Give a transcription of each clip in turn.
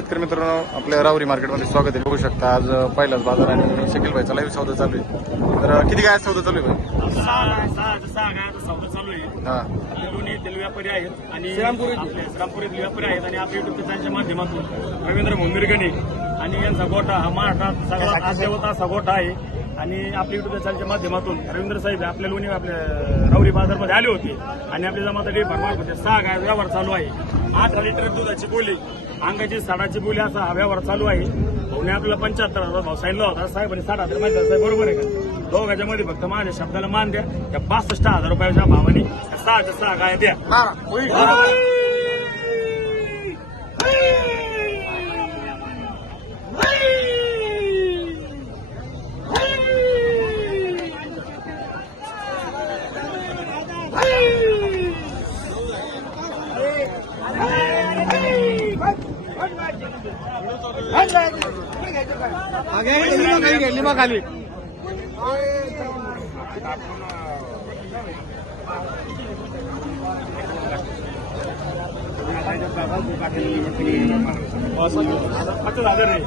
शेतकरी मित्रांनो आपल्या रावरी मार्केटमध्ये स्वागत आहे. बघू शकता आज पहिलाच बाजार आणि शकील भाईचा लाईव्ह सौदा चालू आहे. तर किती काय सौदा चालू आहे भाई? सहा सहा सहा गायचा सौदा चालू आहे. हा. आपले दोन्ही तेल व्यापारी आहेत आणि आपले श्रामपुरीतील व्यापारी आहेत आणि आपल्या युट्यूब चॅनलच्या माध्यमातून रवींद्र मोंदिरगणे आणि यांचा गोठा हा महाराष्ट्रात सगळा असा गोठा आहे. आणि आपल्या युट्यूब चॅनलच्या माध्यमातून रवींद्र साहेब आपल्या लोणी आपल्या रावरी बाजारमध्ये आले होते. आणि आपल्या जमातडी भरमार होते सहा गाय व्यवहार चालू आहे. आठ लिटर दुधाची बोली अंगाची साडाची बोली असा हा व्यवहार चालू आहे. भाऊने आपल्याला पंच्याहत्तर हजार भाव सांगितला होता. साहेबांनी साठ हजार माहिती साहेब बरोबर आहे का? दोघांच्या मध्ये फक्त माझ्या शब्दाला मान द्या. त्या बासष्ट हजार रुपयाच्या भावाने सहाच्या सहा गाय द्या. खाली. पचास हजार आहे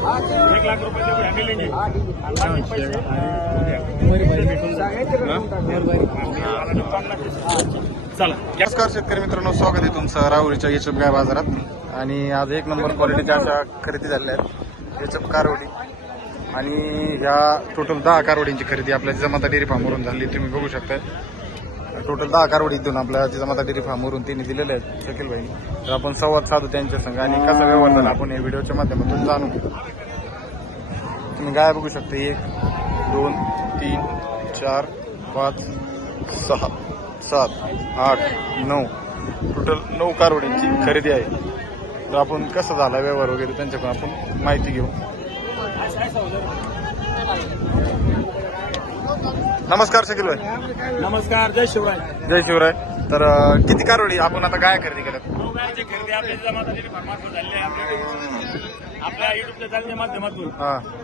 एक लाख रुपये आम्ही चला नमस्कार शेतकरी मित्रांनो स्वागत आहे तुमचं राहुरीच्या येचप गाय बाजारात. आणि आज एक नंबर क्वालिटीच्या अशा खरेदी झालेल्या आहेत. येचप कारवडी. आणि ह्या टोटल दहा कारवडींची खरेदी आपल्या जमाता डेअरी फार्मवरून झाली. तुम्ही बघू शकता टोटल दहा कारवडी इथून आपल्या जिजामाता डेअरी फार्मवरून त्यांनी दिलेले आहेत शकील भाई तर आपण संवाद साधू त्यांच्या संघ आणि कसा व्यवहार झाला आपण या व्हिडिओच्या माध्यमातून जाणून घेऊ तुम्ही गाय बघू शकता एक दोन तीन चार पाच सहा सात आठ नऊ. टोटल नऊ कारवडींची खरेदी आहे. तर आपण कसा झाला व्यवहार वगैरे त्यांच्याकडून आपण माहिती घेऊ. नमस्कार शकील भाई. नमस्कार जय शिवराय. जय शिवराय. तर किती कारवडी आपण आता गाय खरेदी गायची खरेदी आपल्या आपल्या आपल्या युट्यूबच्या चॅनलच्या माध्यमातून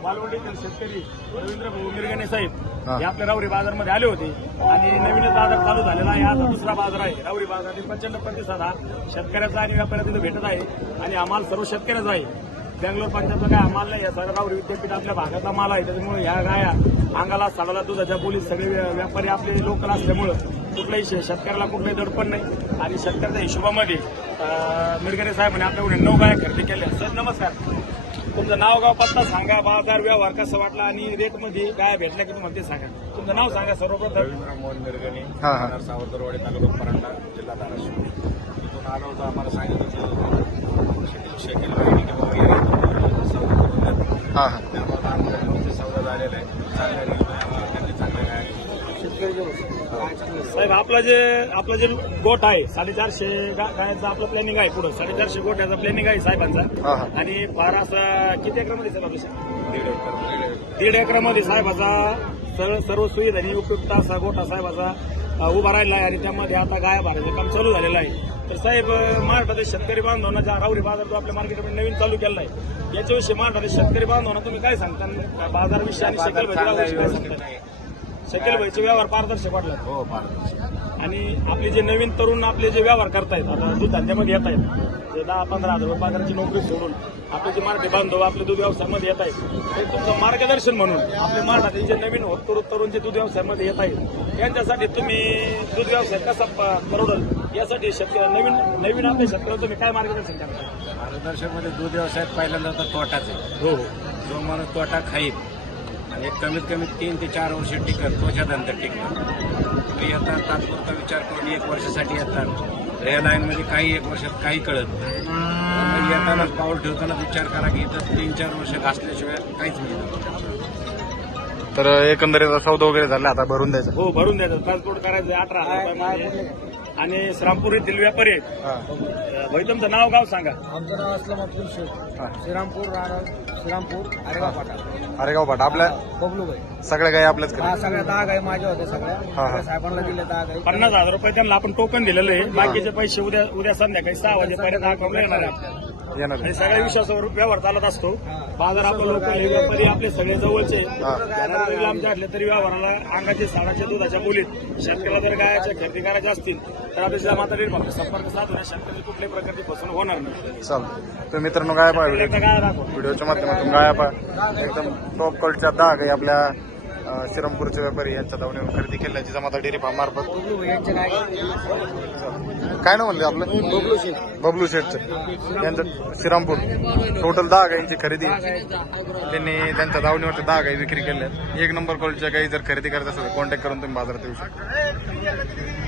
वालवडीतील शेतकरी रवींद्र भाऊ मिरगणे साहेब हा. आपल्या रावरी बाजारमध्ये आले होते. आणि नवीनच बाजार चालू झालेला आहे. हा दुसरा बाजार आहे. रावरी बाजारातील प्रचंड प्रतिसाद हा शेतकऱ्याचा आणि व्यापाऱ्याचा इथं भेटत आहे. आणि आम्हाला सर्व शेतकऱ्याचा आहे. बँगलोर पंजाबचा काय आम्हाला नाही. या सगळं रावरी विद्यापीठ आपल्या भागातला माल आहे. त्याच्यामुळे ह्या गाया अंगाला साडाला दुधाच्या बोलीत सगळे व्या- व्यापारी आपले लोकल असल्यामुळं कुठल्याही शे- शेतकऱ्याला कुठलाही दडपण नाही. आणि शेतकऱ्याच्या हिशोबामध्ये अं, मिरगणे साहेबांनी आपल्याकडे नऊ गाया खरेदी केल्या. सर नमस्कार. तुमचं नाव गाव पत्ता सांगा. बाजार व्यवहार कसं वाटला? आणि रेटमध्ये काय भेटला की तुम्हाला ते सांगा. तुमचं नाव सांगा सर्वप्रथम. मोहन मिरगणी सावंतरवाडी तालुका परांडा जिल्हा धाराशिव. तिथून आलो होतो आम्हाला सांगितलं शकील शकील बहिणी किंवा वगैरे सौदा करून देतात हा हा त्यामुळे आमच्या गावचे सौदा झालेला आहे चांगल्या निर्णय आम्हाला त्यांनी चांगले काय साहेब आपला जे आपला जे गोट आहे साडेचारशे गा- गायचं आपलं प्लॅनिंग आहे पुढं. साडेचारशे गोट्याचा प्लॅनिंग आहे साहेबांचा. हा आणि फार असं किती एकरामध्ये साहेब आपलं दीड एकर दीड एकरामध्ये साहेबाचा सर्व सर्व सुविधांनी उपयुक्त असा गोठा साहेबाचा उभा राहिला आहे आणि त्यामध्ये आता गाया भरायचं काम चालू झालेलं आहे. तर साहेब महाराष्ट्रातील शेतकरी बांधवांना ज्या रावरी बाजार जो आपल्या मार्केटमध्ये नवीन चालू केला आहे याच्याविषयी महाराष्ट्रातील शेतकरी बांधवांना तुम्ही काय सांगता? बाजारविषयी आणि सांगता? शकेल भाईचे व्यवहार पारदर्शक वाटला हो पारदर्शक. आणि आपले जे नवीन तरुण आपले जे व्यवहार करतायत आता दूध धंद्यामध्ये येत आहेत जे दहा पंधरा हजार पगाराची नोकरी सोडून आपले जे मराठी बांधव आपले दूध व्यवसायामध्ये येत आहेत ते तुमचं मार्गदर्शन म्हणून आपले मराठी जे नवीन होत तरुण जे दूध व्यवसायामध्ये येत आहेत यांच्यासाठी तुम्ही दूध व्यवसाय कसा परवडल? यासाठी शेतकरी नवीन नवीन आपल्या शेतकऱ्याला तुम्ही काय मार्गदर्शन करता? मार्गदर्शकमध्ये दूध व्यवसायात पहिल्यांदा तर तोटाच आहे. हो हो. जो माणूस तोटा खाईल आणि एक कमीत कमी तीन ते चार वर्ष टिकत तोच्या धंद्यात टिकणार तुम्ही येतात तात्पुरता विचार करून एक वर्षासाठी येतात. रेल लाईनमध्ये काही एक वर्षात काही कळत नाही. येतानाच पाऊल ठेवताना विचार करा की इथं तीन चार वर्ष घासल्याशिवाय काहीच नाही तर एकंदरीत सौदा वगैरे झाला आता भरून द्यायचा. हो भरून द्यायचं. ट्रान्सपोर्ट करायचं अठरा. आणि श्रामपुरीतील व्यापारी आहेत. हा. भाई तुमचं नाव गाव सांगा. आमचं नाव असलं अब्दुल शेख हा. श्रीरामपूर श्रीरामपूर आरेगाव फाटा. अरे गाव भाट आपल्या बबलूबाई सगळ्या गाय आपल्याच हा सगळ्या दहा गाई माझ्या होत्या सगळ्या. हा. सगळ्या साहेबांना दिल्या दहा गाई. पन्नास हजार रुपये त्यांना आपण टोकन दिलेलं आहे. बाकीचे पैसे उद्या उद्या संध्याकाळी सहा वाजेपर्यंत अकाउंटला येणार आहे आपल्याला. येणार आणि सगळ्या विश्वासावर व्यवहार चालत असतो. बाजार आपले लोक व्यापारी आपले सगळे जवळचे हा. जरी असले तरी व्यवहाराला अंगाचे साडाच्या दुधाच्या बोलीत शेतकऱ्याला जर गायाच्या खरेदी करायच्या असतील तर आपल्या माता फक्त संपर्क साधून शेतकऱ्याची कुठल्याही प्रकारची फसवणूक होणार नाही. चालतं तर मित्रांनो काय पहा व्हिडिओ दाखव. व्हिडिओच्या माध्यमातून गाया पहा. एकदम टॉप क्वालिटीच्या दहा गाई आपल्या श्रीरामपूरचे व्यापारी यांच्या धावणीवर खरेदी केल्याची जमाता डेअरी फार्म मार्फत. बबलू यांचे काय नाव म्हणले आपलं? बबलू शेठ. बबलू शेठचं. यांचं श्रीरामपूर. टोटल दहा गायींची खरेदी. त्यांनी त्यांच्या धावणीवरच्या दहा गाई विक्री केल्या. एक नंबर क्वालिटीच्या गाई जर खरेदी करायचं असेल तर कॉन्टॅक्ट करून तुम्ही बाजारात येऊ शकता.